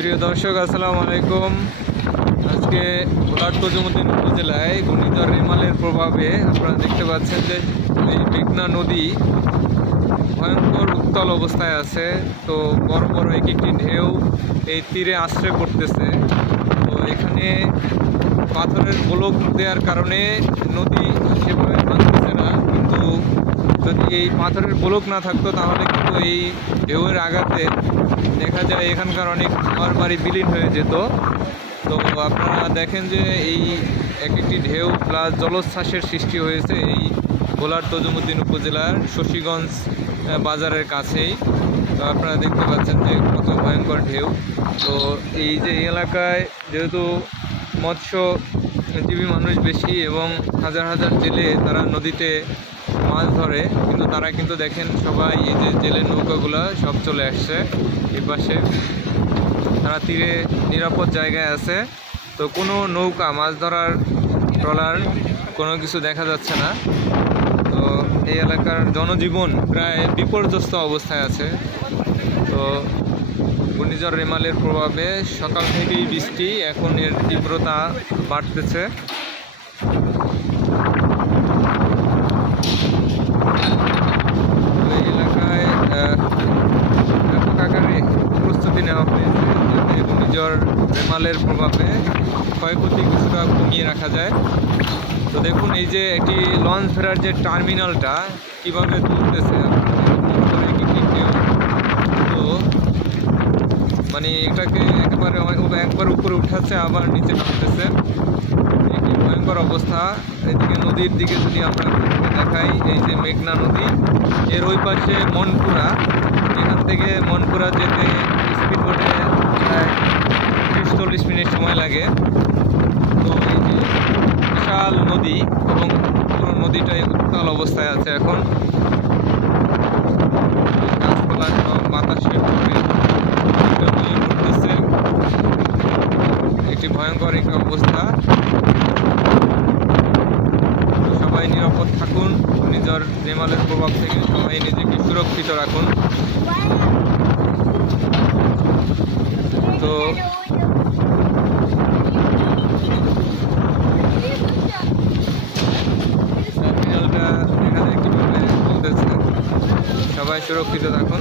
প্রিয় দর্শক, আসসালামু আলাইকুম। আজকে ভোলার তজুমুদ্দিন উপজেলায় ঘূর্ণিঝড় রেমালের প্রভাবে আপনারা দেখতে পাচ্ছেন যে এই মেঘনা নদী ভয়ঙ্কর উত্তাল অবস্থায় আছে। তো বড় বড় এক একটি ঢেউ এই তীরে আশ্রয় পড়তেছে। তো এখানে পাথরের গোলক দেওয়ার কারণে নদী সেভাবে ভাঙতেছে না, কিন্তু যদি এই পাথরের গোলক না থাকতো তাহলে কিন্তু এই ঢেউয়ের আঘাতে দেখা যায় এখানকার অনেক ঘর বাড়ি বিলীন হয়ে যেত। তো আপনারা দেখেন যে এই এক একটি ঢেউ প্লাস জলোচ্ছ্বাসের সৃষ্টি হয়েছে এই ভোলার তজুমুদ্দিন উপজেলার শশীগঞ্জ বাজারের কাছেই। তো আপনারা দেখতে পাচ্ছেন যে কত ভয়ঙ্কর ঢেউ। তো এই যে এই এলাকায় যেহেতু মৎস্যজীবী মানুষ বেশি এবং হাজার হাজার জেলে তারা নদীতে মাছ ধরে, কিন্তু তারা কিন্তু দেখেন সবাই এই যে জেলের নৌকাগুলো সব চলে আসছে এই পাশে, তারা তীরে নিরাপদ জায়গায় আছে। তো কোনো নৌকা, মাছ ধরার ট্রলার, কোনো কিছু দেখা যাচ্ছে না। তো এই এলাকার জনজীবন প্রায় বিপর্যস্ত অবস্থায় আছে। তো ঘূর্ণিঝড় রেমালের প্রভাবে সকাল থেকেই বৃষ্টি, এখন এর তীব্রতা বাড়তেছে। এই এলাকায় ব্যাপক আকারে প্রস্তুতি নেওয়া হয়েছে যাতে ঘূর্ণিঝড় রেমালের প্রভাবে ক্ষয়ক্ষতি কিছুটা কমিয়ে রাখা যায়। তো দেখুন এই যে একটি লঞ্চ ফেরার যে টার্মিনালটা কীভাবে তুলতেছে, তো মানে এটাকে একবার উপরে উঠাচ্ছে আবার নিচে নামতেছে, একটি ভয়ঙ্কর অবস্থা। এদিকে নদীর দিকে যদি আমরা দেখাই, এই যে মেঘনা নদী, এর ওই পাশে মনপুরা, এখান থেকে মনপুরা যেতে স্পিড বোটে প্রায় 30-40 মিনিট সময় লাগে। তো এই যে বিশাল নদী এবং পুরো নদীটাই উত্তাল অবস্থায় আছে এখন। গাছপালা সব বাতাসে উঠতেছে, একটি ভয়ঙ্কর একটি অবস্থা। সবাই নিরাপদ থাকুন, ঘূর্ণিঝড় রেমালের প্রভাব থেকে সবাই নিজেকে সুরক্ষিত রাখুন। তো টার্মিনালটা দেখা যায় কীভাবে চলতেছে, সবাই সুরক্ষিত থাকুন।